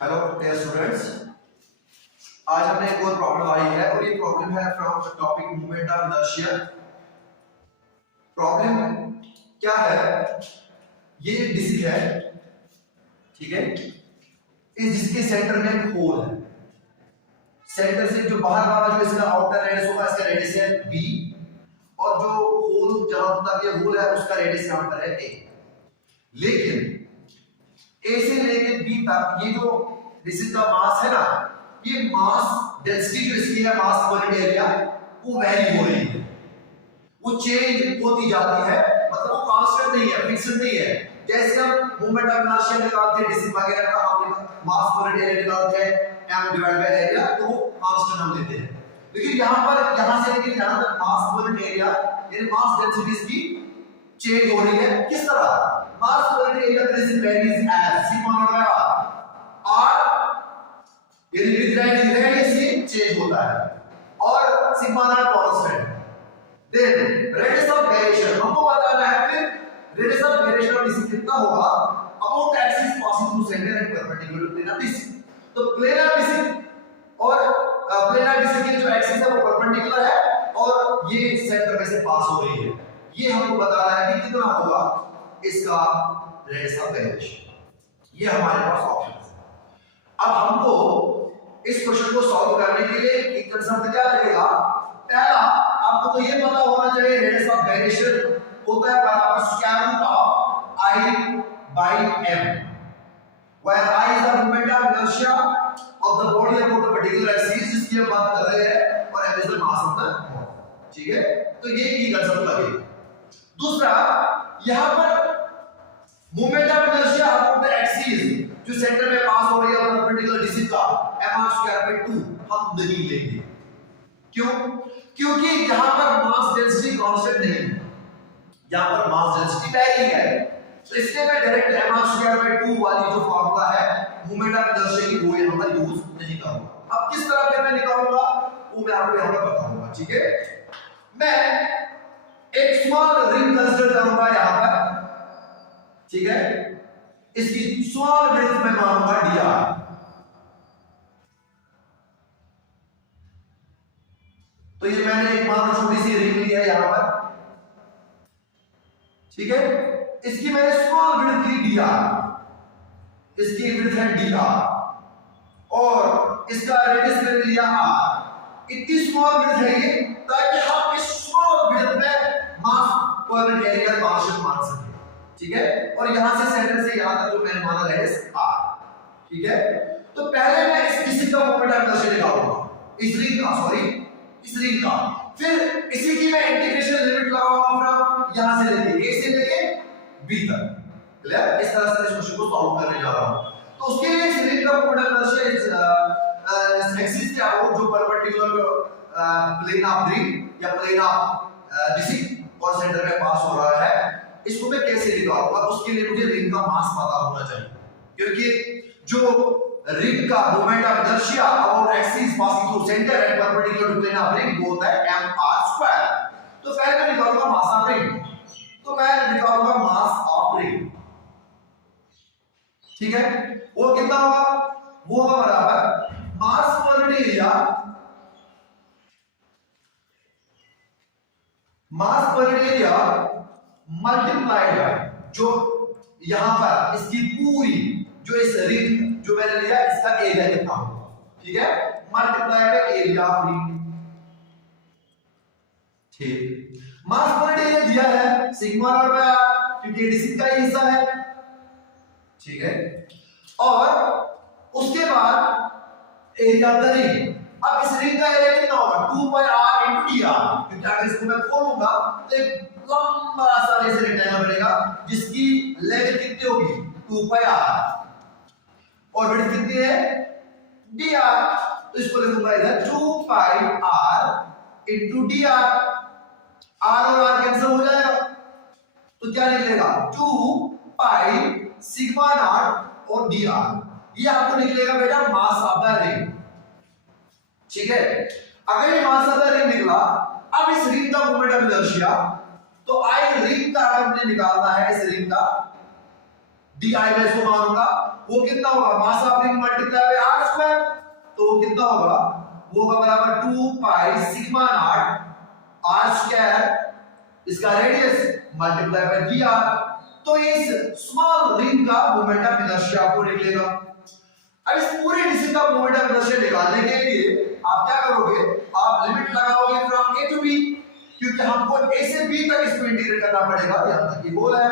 Hello dear students, आज हमने एक और प्रॉब्लम आई है और ये प्रॉब्लम है from the topic movement of inertia. Problem क्या है? ये डिस्क है, ठीक है। इस डिस्क के सेंटर में एक होल है। सेंटर से जो बाहर वाला जो इसका आउटर रेडियस होगा, इसका रेडियस है b और जो होल जहां तक ये होल है उसका रेडियस यहां पर है a। लेकिन A से लेके B तक ये जो डिस्क का मास है ना, ये मास डेंसिटी जो इसकी है, मास पर एरिया, वो वेरी हो रही है, वो चेंज होती जाती है, मतलब वो कांस्टेंट नहीं है, फिक्स्ड नहीं है। जैसे हम मूवमेंट ऑफ इनर्शिया निकालते हैं डिस्क वगैरह का, हम मास पर एरिया निकालते हैं m डिवाइड बाय एरिया, तो वो कांस्टेंट हम लेते हैं। लेकिन यहां पर यहां से लेके यहां तक मास पर एरिया यानी मास डेंसिटी इसकी चेंज हो रही है। किस तरह? Mass per area present values as sigma not by r यानी विद रेडियस ये चेंज होता है और sigma not constant. Then radius of variation हमको बताना है, फिर radius of variation of disc कितना होगा about axis passing through centre and perpendicular to plane of disc. तो प्लेन ऑफ डिस्क और प्लेन ऑफ डिस्क की जो एक्सिस है वो परपेंडिकुलर है और ये सेंटर में से पास हो रही है। ये हमको बताना है कि कितना होगा इसका रेडियस ऑफ वेरिएशन। ये हमारे पास ऑप्शन है। अब हमको इस क्वेश्चन को सॉल्व करने के लिए एक कंसेप्ट क्या लगेगा? पहला, आपको तो ये पता होना चाहिए रेडियस ऑफ वेरिएशन होता है बराबर square root of I by m, where I is the moment of inertia of the body about a particular axis जिसकी हम बात कर रहे हैं और m is the mass of the body। ठीक है, तो ये की कंसेप्ट लगेगा। दूसरा, यहां पर moment of inertia about the axis जो सेंटर में पास हो रही है परपेंडिकुलर डिस्क का m/2 हम नहीं लेंगे। क्यों? क्योंकि यहां पर मास डेंसिटी कांस्टेंट नहीं है, यहां पर मास डेंसिटी वेरी है, तो इसलिए मैं डायरेक्ट m/2 वाली जो फार्मूला है मोमेंट ऑफ इनर्शिया की वो यहां पर यूज नहीं करूंगा। अब किस तरह से मैं निकालूंगा वो मैं आपको यहां पर बताऊंगा। ठीक है, मैं एक स्मॉल रिंग कंसीडर करूंगा यहां पर, ठीक है। इसकी स्मॉल विड्थ में मानूंगा dr। तो ये मैंने एक मानो छोटी सी रिंग ली है यहां पर, ठीक है। इसकी मैंने स्मॉल विड्थ ली dr, इसकी विड्थ है dr और इसका रेडियस मैंने लिया r। इतनी स्मॉल विड्थ है ये ताकि हम इस स्मॉल विड्थ में मास पर एरिया कांस्टेंट मान सकें, ठीक है। और यहां से सेंटर से यहां तक जो मैंने माना रेडियस r, ठीक है। तो पहले मैं इस डिस्क का मोमेंट ऑफ इनर्शिया निकालूंगा, इस रिंग का, सॉरी इस रिंग का। फिर इसी की मैं इंटीग्रेशन लिमिट लगाऊंगा फ्रॉम यहां से लेके a से लेके b तक। क्लियर? इस तरह से इस क्वेश्चन को सॉल्व करने जा रहा हूं। तो उसके लिए इस रिंग का मोमेंट ऑफ इनर्शिया इस एक्सिस के अबाउट जो परपेंडिकुलर प्लेन ऑफ रिंग या प्लेन ऑफ डिस्क और सेंटर में पास हो रहा है, इसको मैं कैसे निकालूंगा? उसके लिए मुझे रिंग का मास पता होना चाहिए, क्योंकि जो रिंग का moment of inertia about axis passing through centre and perpendicular to plane of ring वो होता है m/2। तो पहले मैं निकालूंगा मास ऑफ रिंग, तो मैं निकालूंगा मास ऑफ रिंग, ठीक है। वो कितना होगा? वो होगा बराबर मास per area, mass per area multiplied by जो यहां पर इसकी पूरी जो इस रिंग जो मैंने लिया इसका एरिया कितना होगा, ठीक है, multiply by area of ring. ठीक, मास पर एरिया दिया है सिग्मा नॉट बाय r क्योंकि डिस्क का हिस्सा है, ठीक है। और उसके बाद एरिया ऑफ द रिंग। अब इस रिंग का एरिया कितना होगा? 2 पाई r into dr, क्योंकि अगर इसको मैं खोलूंगा तो एक लंबा सा ऐसे रेक्टेंगल बनेगा जिसकी लेंथ कितनी होगी? 2 पाई r और विड्थ कितनी है? dr। तो इसको लिखूंगा इधर 2 पाई r into dr। r और r कैंसिल हो जाएगा तो क्या निकलेगा? 2 पाई सिग्मा नॉट और dr। ये आपको निकलेगा बेटा मास ऑफ द रिंग, ठीक है। अगर ये मास ऑफ द रिंग निकला, अब इस रिंग का मोमेंट ऑफ इनर्शिया, तो आई रिंग का हमने निकालना है, इस रिंग का di मैं इसको मानूंगा वो कितना होगा, mass of ring multiply by R square, तो वो कितना होगा, वो होगा बराबर 2 पाई सिग्मा नॉट आर स्क्वायर इसका radius multiply by D are. तो इस स्मॉल रिंग का मोमेंट ऑफ इनर्शिया आपको निकलेगा। अब इस पूरे डिस्क का मोमेंट ऑफ इनर्शिया निकालने के लिए आप क्या करोगे, आप लिमिट लगाओगे फ्रॉम ए टू बी, क्योंकि हमको ए से बी तक इसको इंटीग्रेट करना पड़ेगा, यहां तक ये गोल है।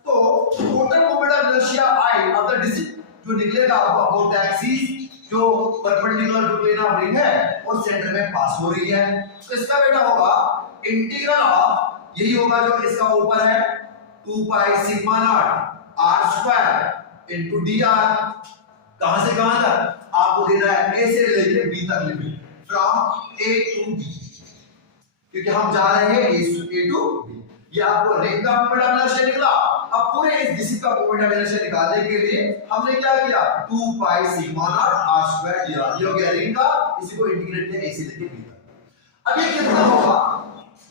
तो total moment of inertia I of the disc जो निकलेगा आपको अबाउट द एक्सिस जो perpendicular to plane of ring है और सेंटर में पास हो रही है। तो इसका बेटा होगा इंटीग्रल ऑफ, यही होगा जो इसका ऊपर है 2 पाई sigma not are square into d r. कहां से कहां तक आपको देना है, ए से लेके बी तक limit, from A to B, क्योंकि हम जा रहे हैं ए टू बी। ये आपको रिंग का मोमेंट ऑफ इनर्शिया निकला। अब पूरे इस डिस्क का मोमेंट ऑफ इनर्शिया निकालने के लिए हमने क्या किया, 2 पाई सिग्मा नॉट आर स्क्वायर दिया, ये हो गया रिंग का, इसी को इंटीग्रेट किया ए से लेके बी तक। अब ये कितना होगा,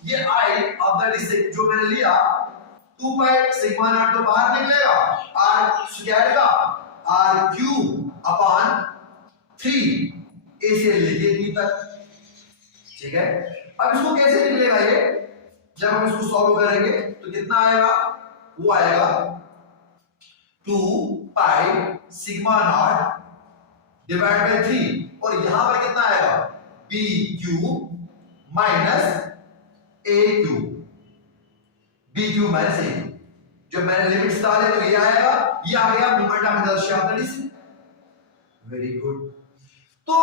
ये आई ऑफ द डिस्क जो मैंने लिया 2 पाई सिग्मा नॉट तो बाहर निकलेगा, आर स्क्वायर का आर क्यूब अपॉन 3 ए से लेके बी तक, ठीक है। अब इसको कैसे निकलेगा ये, जब हम इसको सॉल्व करेंगे तो कितना आएगा, वो आएगा 2 पाई सिग्मा नॉट डिवाइड बाय 3, और यहां पर कितना आएगा, B cube minus a cube, B cube minus a cube. जब मैंने लिमिट्स डाले तो ये आएगा, ये आ गया moment of inertia of the disc. Very good. तो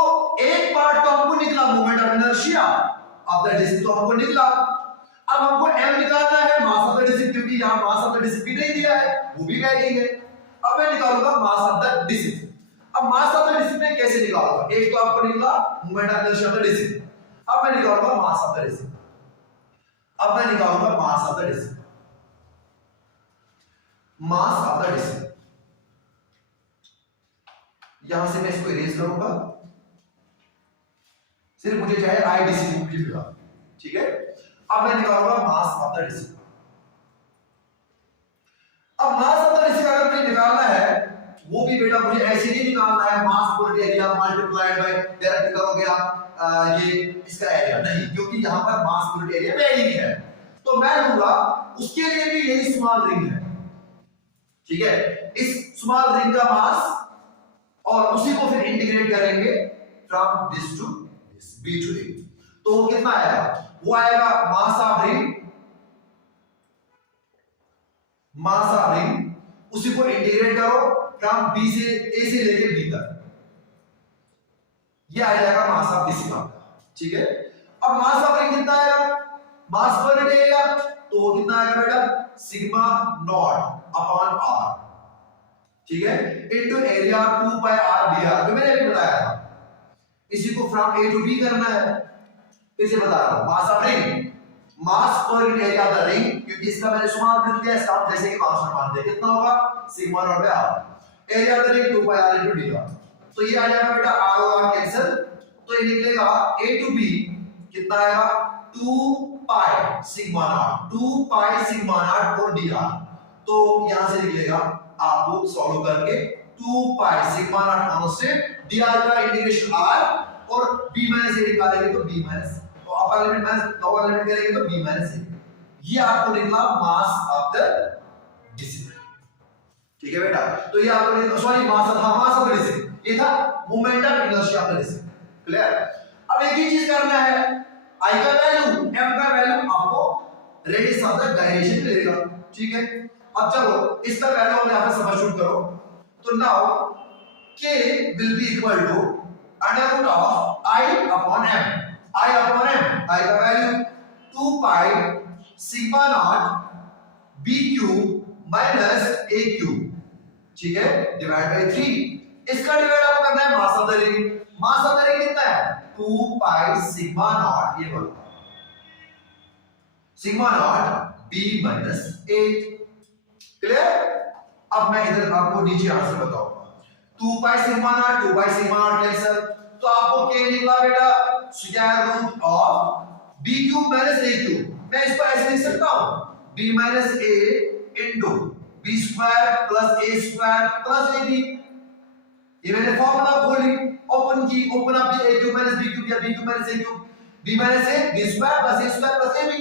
एक पार्ट तो हमको निकला moment of inertia of the disc, तो हमको निकला। अब हमको m निकालना है, मास ऑफ द डिस्क, क्योंकि यहां मास ऑफ द डिस्क भी नहीं दिया है, वो भी गाइडिंग है। अब मैं निकालूंगा मास ऑफ द डिस्क। अब मास ऑफ द डिस्क में कैसे निकालूंगा, एक तो आपको निकला moment of inertia of the disc, अब मैं निकालूंगा मास ऑफ द डिस्क। अब मैं निकालूंगा mass of the disc, mass of the disc. यहां से मैं इसको इरेज करूंगा, सिर्फ मुझे चाहे आई डिस्क मुझे मिला, ठीक है। अब मैं निकालूंगा मास ऑफ द डिस्क। अब मास ऑफ द डिस्क अगर मुझे निकालना है, वो भी बेटा मुझे ऐसे नहीं निकालना है मास per area multiplied by direct करोगे आप ये इसका एरिया नहीं, क्योंकि यहां पर मास पर एरिया वेरी है। तो मैं लूंगा, उसके लिए भी यही स्मॉल रिंग है, ठीक है। इस स्मॉल रिंग का मास और उसी को फिर इंटीग्रेट करेंगे from this to this, B to A, तो वो कितना आएगा, वो आएगा mass of ring, mass of ring, उसी को इंटीग्रेट करो फ्रॉम बी से ए से लेके बी तक, ये आ जाएगा मास ऑफ डिस्क का, ठीक है। अब मास ऑफ रिंग कितना आएगा, मास पर यूनिट एरिया, तो वो कितना आएगा बेटा, सिग्मा नॉट अपॉन आर, ठीक है, into area 2 pi R D R, जो मैंने अभी बताया था। इसी को फ्रॉम ए टू बी करना है, इसे बता रहा हूं, मास of ring, mass per unit area of the ring, क्योंकि इसका मैंने स्मॉल लिख दिया, इसका जैसे कि कांस्टेंट मानते हैं, कितना होगा, sigma not by r, area of the ring 2 pi r into d are. तो ये आ जाएगा बेटा, आर होगा कैंसिल, तो ये निकलेगा ए टू बी, कितना आएगा, 2 पाई sigma naught, 2 pi sigma not और डी आर। तो यहां से निकलेगा, आपको सॉल्व करके 2 पाई sigma not constant, D R का इंटीग्रेशन आर, और b माइनस a निकालेंगे तो b माइनस, तो upper limit minus lower limit करेंगे तो b माइनस a। ये आपको निकला मास ऑफ द डिस्क, ठीक है बेटा। तो ये आपको sorry mass of the disc, ये था moment of inertia of the disc, clear. अब एक ही चीज करना है, I का वैल्यू, m का वैल्यू आपको रेडियस ऑफ द डायरेक्शन मिलेगा, ठीक है। अब चलो इसका वैल्यू हम यहां पे सब्स्टिट्यूट करो, तो now k will be equal to under root of I upon m, I upon m, I का value 2 pi sigma naught b cube minus a cube, ठीक है, डिवाइड बाय 3। इसका डिवाइड आपको करना है mass of the ring, mass of the ring कितना है, 2 पाई sigma naught, ये बोलो sigma naught b minus a, clear. अब मैं इधर आपको नीचे आंसर बताऊंगा, 2 पाई सिग्मा नॉट, 2 पाई सिग्मा नॉट कैंसिल, तो आपको k निकला बेटा square root of b cube minus a cube. मैं इसको ऐसे लिख सकता हूं, b minus a into b square plus a square plus ab, ये मैंने फॉर्मूला खोली, ओपन की, open up a cube minus b cube या b cube minus a cube, b minus a b square plus A square plus A b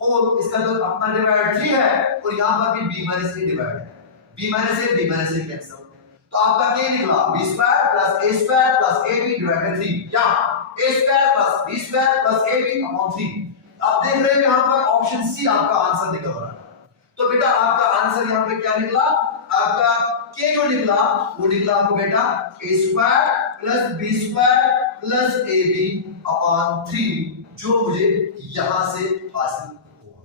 whole, इसका तो अपना divide 3 है और यहां पर भी बी माइनस ए डिवाइड है, बी माइनस ए कैंसिल, तो आपका क्या निकला B square plus A square plus A B divide by 3, क्या A square plus B square plus A B upon 3। आप देख रहे हो यहां पर ऑप्शन सी आपका आंसर निकल रहा है। तो बेटा आपका आंसर यहां पे क्या निकला, आपका के जो निकला वो निकला आपको बेटा A square plus B square plus A B upon 3, जो मुझे यहां से हासिल हुआ,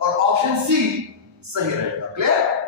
और ऑप्शन सी सही रहेगा। क्लियर?